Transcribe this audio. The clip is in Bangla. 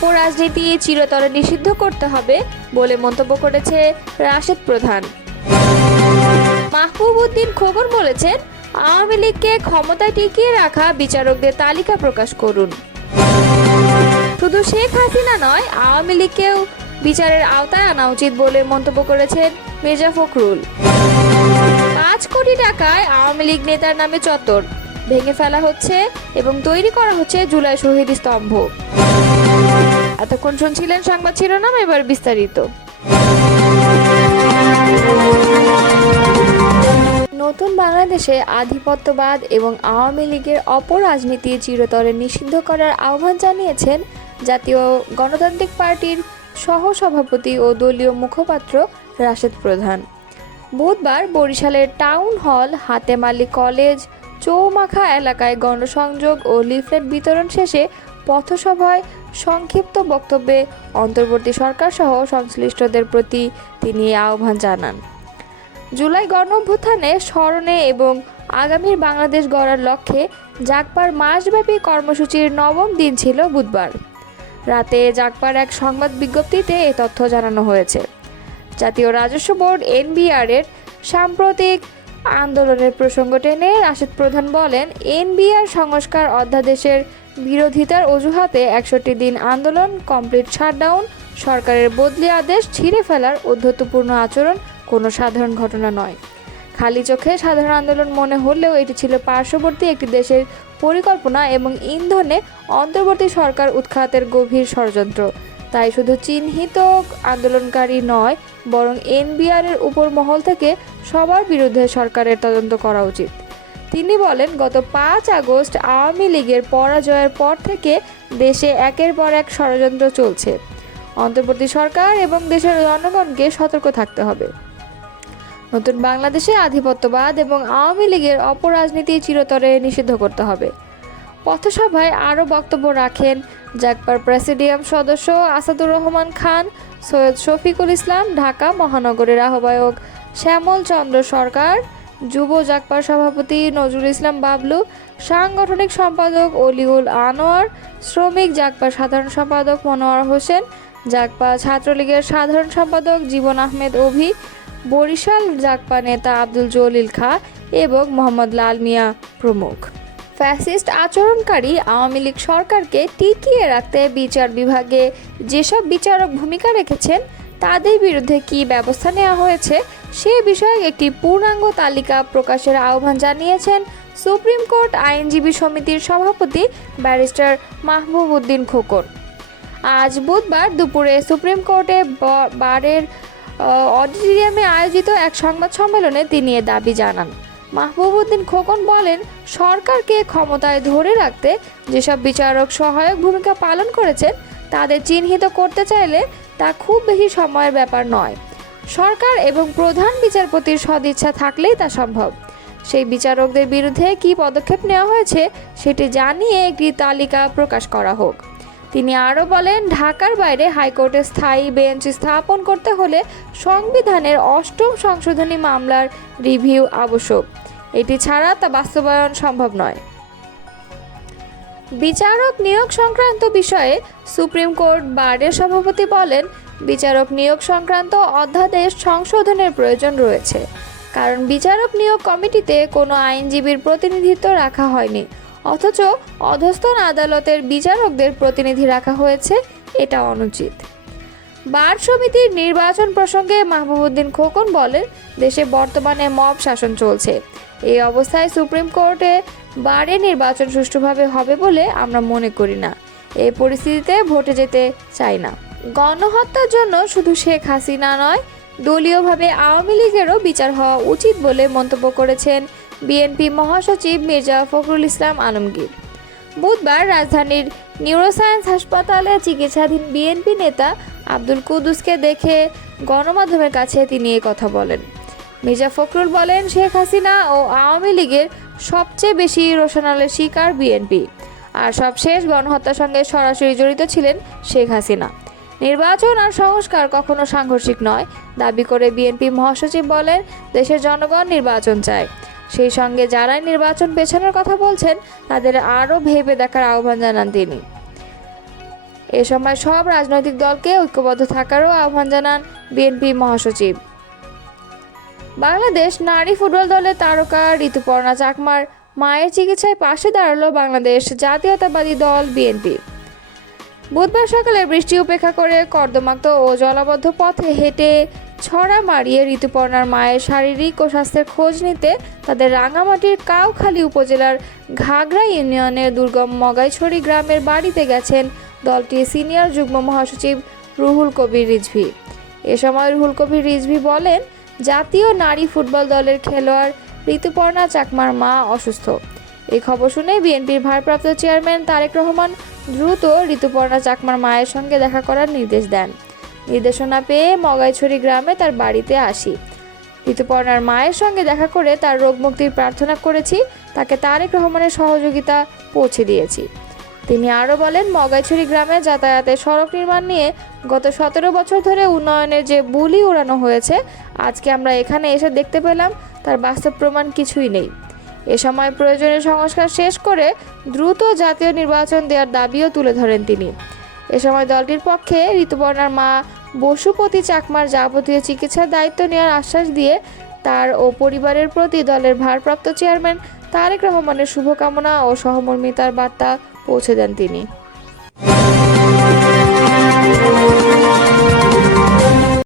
অপরাজনীতি চিরতরে নিষিদ্ধ করতে হবে বলে মন্তব্য করেছে রাশেদ প্রধান। মাহবুব উদ্দিন খোকন বলেছেন, আওয়ামী লীগকে ক্ষমতায় টিকিয়ে রাখা বিচারকদের তালিকা প্রকাশ করুন। শুধু শেখ হাসিনা নয়, আওয়ামী লীগকেও বিচারের আওতায় আনা উচিত বলে মন্তব্য করেছেন মির্জা ফখরুল। 5 কোটি টাকায় আওয়ামী লীগ নেতার নামে চত্বর ভেঙে ফেলা হচ্ছে এবং তৈরি করা হচ্ছে জুলাই শহীদ স্তম্ভ। এতক্ষণ শুনছিলেন সংবাদ শিরোনাম, এবার বিস্তারিত। নতুন বাংলাদেশে আধিপত্যবাদ এবং আওয়ামী লীগের অপরাজনীতি চিরতরে নিষিদ্ধ করার আহ্বান জানিয়েছেন জাতীয় গণতান্ত্রিক পার্টির সহসভাপতি ও দলীয় মুখপাত্র রাশেদ প্রধান। বুধবার বরিশালের town hall Hatem Ali college চৌমাখা এলাকায় গণসংযোগ ও লিফলেট বিতরণ শেষে পথসভায় সংক্ষিপ্ত বক্তব্যে অন্তর্বর্তী সরকার সহ সংশ্লিষ্টদের প্রতি তিনি আহ্বান জানান। জুলাই গণঅভ্যুত্থানে স্মরণে এবং আগামীর বাংলাদেশ গড়ার লক্ষ্যে জাগবার মাসব্যাপী কর্মসূচির 9ম দিন ছিল বুধবার রাতে জাগবার এক সংবাদ বিজ্ঞপ্তিতে এ তথ্য জানানো হয়েছে। জাতীয় রাজস্ব বোর্ড এনবিআর এর সাম্প্রতিক আন্দোলনের প্রসঙ্গ টেনে রাশেদ প্রধান বলেন, এনবিআর সংস্কার অধ্যাদেশের বিরোধিতার অজুহাতে 61 দিন আন্দোলন, কমপ্লিট শাটডাউন, সরকারের বদলি আদেশ ছিঁড়ে ফেলার ঔদ্ধত্যপূর্ণ আচরণ কোনো সাধারণ ঘটনা নয়। খালি চোখে সাধারণ আন্দোলন মনে হলেও এটি ছিল পার্শ্ববর্তী একটি দেশের পরিকল্পনা এবং ইন্ধনে অন্তর্বর্তী সরকার উৎখাতের গভীর ষড়যন্ত্র। তাই শুধু চিহ্নিত আন্দোলনকারী নয়, বরং এনবিআর এর উপর মহল থেকে সবার বিরুদ্ধে সরকারের তদন্ত করা উচিত। তিনি বলেন, গত 5 আগস্ট আওয়ামী লীগের পরাজয়ের পর থেকে দেশে একের পর এক ষড়যন্ত্র চলছে। অন্তর্বর্তী সরকার এবং দেশের জনগণকে সতর্ক থাকতে হবে। নতুন বাংলাদেশে আধিপত্যবাদ এবং আওয়ামী লীগের অপরাজনীতি চিরতরে নিষিদ্ধ করতে হবে। পথসভায় আরও বক্তব্য রাখেন জাগবার প্রেসিডিয়াম সদস্য আসাদুর রহমান খান, সৈয়দ শফিকুল ইসলাম, ঢাকা মহানগরের আহ্বায়ক শ্যামল চন্দ্র সরকার, যুব জাগবার সভাপতি নজরুল ইসলাম বাবলু, সাংগঠনিক সম্পাদক অলিউল আনোয়ার, শ্রমিক জাগবার সাধারণ সম্পাদক মনোয়ার হোসেন, জাগপা ছাত্রলীগের সাধারণ সম্পাদক জীবন আহমেদ অভি, বরিশাল জাগপা নেতা আব্দুল জলিল খাঁ এবং মোহাম্মদ লাল মিয়া প্রমুখ। ফ্যাসিস্ট আচরণকারী আওয়ামী লীগ সরকারকে টিকিয়ে রাখতে বিচার বিভাগে যেসব বিচারক ভূমিকা রেখেছেন তাদের বিরুদ্ধে কী ব্যবস্থা নেওয়া হয়েছে সে বিষয়ে একটি পূর্ণাঙ্গ তালিকা প্রকাশের আহ্বান জানিয়েছেন সুপ্রিম কোর্ট আইনজীবী সমিতির সভাপতি ব্যারিস্টার মাহবুব উদ্দিন খোকন। আজ বুধবার দুপুরে সুপ্রিম কোর্টে বারের অডিটোরিয়ামে আয়োজিত এক সংবাদ সম্মেলনে তিনি এ দাবি জানান। মাহবুব উদ্দিন খোকন বলেন, সরকারকে ক্ষমতায় ধরে রাখতে যেসব বিচারক সহায়ক ভূমিকা পালন করেছেন তাদের চিহ্নিত করতে চাইলে তা খুব বেশি সময়ের ব্যাপার নয়। সরকার এবং প্রধান বিচারপতির সদিচ্ছা থাকলেই তা সম্ভব। সেই বিচারকদের বিরুদ্ধে কী পদক্ষেপ নেওয়া হয়েছে সেটি জানিয়ে একটি তালিকা প্রকাশ করা হোক। তিনি আরও বলেন, ঢাকার বাইরে হাইকোর্টে স্থায়ী বেঞ্চ স্থাপন করতে হলে সংবিধানের 8ম সংশোধনী মামলার রিভিউ আবশ্যক। এটি ছাড়া তা বাস্তবায়ন সম্ভব নয়। বিচারক নিয়োগ সংক্রান্ত বিষয়ে সুপ্রিম কোর্ট বারের সভাপতি বলেন, বিচারক নিয়োগ সংক্রান্ত অধ্যাদেশ সংশোধনের প্রয়োজন রয়েছে, কারণ বিচারক নিয়োগ কমিটিতে কোনো আইনজীবীর প্রতিনিধিত্ব রাখা হয়নি, অথচ অধস্তন আদালতের বিচারকদের প্রতিনিধি রাখা হয়েছে, এটা অনুচিত। বার সমিতির নির্বাচন প্রসঙ্গে মাহবুব উদ্দিন খোকন বলেন, দেশে বর্তমানে মব শাসন চলছে। এই অবস্থায় সুপ্রিম কোর্টে বারে নির্বাচন সুষ্ঠুভাবে হবে বলে আমরা মনে করি না। এই পরিস্থিতিতে ভোটে যেতে চাই না। গণহত্যার জন্য শুধু শেখ হাসিনা নয়, দলীয়ভাবে আওয়ামী লীগেরও বিচার হওয়া উচিত বলে মন্তব্য করেছেন বিএনপি মহাসচিব মির্জা ফখরুল ইসলাম আলমগীর। বুধবার রাজধানীর নিউরোসায়েন্স হাসপাতালে চিকিৎসাধীন বিএনপি নেতা আব্দুল কুদ্দুসকে দেখে গণমাধ্যমের কাছে তিনি এই কথা বলেন। মির্জা ফখরুল বলেন, শেখ হাসিনা ও আওয়ামী লীগের সবচেয়ে বেশি রোষানলের শিকার বিএনপি, আর সবশেষ গণহত্যার সঙ্গে সরাসরি জড়িত ছিলেন শেখ হাসিনা। নির্বাচন আর সংস্কার কখনো সাংঘর্ষিক নয় দাবি করে বিএনপি মহাসচিব বলেন, দেশের জনগণ নির্বাচন চায়। সেই সঙ্গে যারাই নির্বাচন পেছানোর কথা বলছেন তাদের আরও ভেবে দেখার আহ্বান জানান তিনি। এ সময় সব রাজনৈতিক দলকে ঐক্যবদ্ধ থাকারও আহ্বান জানান বিএনপি মহাসচিব। বাংলাদেশ নারী ফুটবল দলের তারকা ঋতুপর্ণা চাকমার মায়ের চিকিৎসায় পাশে দাঁড়ালো বাংলাদেশ জাতীয়তাবাদী দল বিএনপি। বুধবার সকালে বৃষ্টি উপেক্ষা করে কর্দমাক্ত ও জলাবদ্ধ পথে হেঁটে ছড়া মারিয়ে ঋতুপর্ণার মায়ের শারীরিক ও স্বাস্থ্যের খোঁজ নিতে তাদের রাঙামাটির কাউখালী উপজেলার ঘাগড়া ইউনিয়নের দুর্গম মগাইছড়ি গ্রামের বাড়িতে গেছেন দলটির সিনিয়র যুগ্ম মহাসচিব রুহুল কবির রিজভী। এ সময় রুহুল কবির রিজভী বলেন, জাতীয় নারী ফুটবল দলের খেলোয়াড় ঋতুপর্ণা চাকমার মা অসুস্থ। এই খবর শুনে বিএনপির ভারপ্রাপ্ত চেয়ারম্যান তারেক রহমান দ্রুত ঋতুপর্ণা চাকমার মায়ের সঙ্গে দেখা করার নির্দেশ দেন। নির্দেশনা পেয়ে মগাইছড়ি গ্রামে তার বাড়িতে আসি। ঋতুপর্ণার মায়ের সঙ্গে দেখা করে তার রোগ মুক্তির প্রার্থনা করেছি, তাকে তারেক রহমানের সহযোগিতা পৌঁছে দিয়েছি। তিনি আরও বলেন, মগাইছড়ি গ্রামে যাতায়াতের সড়ক নির্মাণ নিয়ে গত 17 বছর ধরে উন্নয়নের যে বুলি উড়ানো হয়েছে, আজকে আমরা এখানে এসে দেখতে পেলাম তার বাস্তব প্রমাণ কিছুই নেই। এ সময় প্রয়োজনীয় সংস্কার শেষ করে দ্রুত জাতীয় নির্বাচন দেওয়ার দাবিও তুলে ধরেন তিনি। এ সময় দলটির পক্ষে ঋতুপর্ণার মা বসুপতি চাকমার যাবতীয় চিকিৎসার দায়িত্ব নেওয়ার আশ্বাস দিয়ে তার ও পরিবারের প্রতি দলের ভারপ্রাপ্ত চেয়ারম্যান তারেক রহমানের শুভকামনা ও সহমর্মিতার বার্তা পৌঁছে দেন তিনি।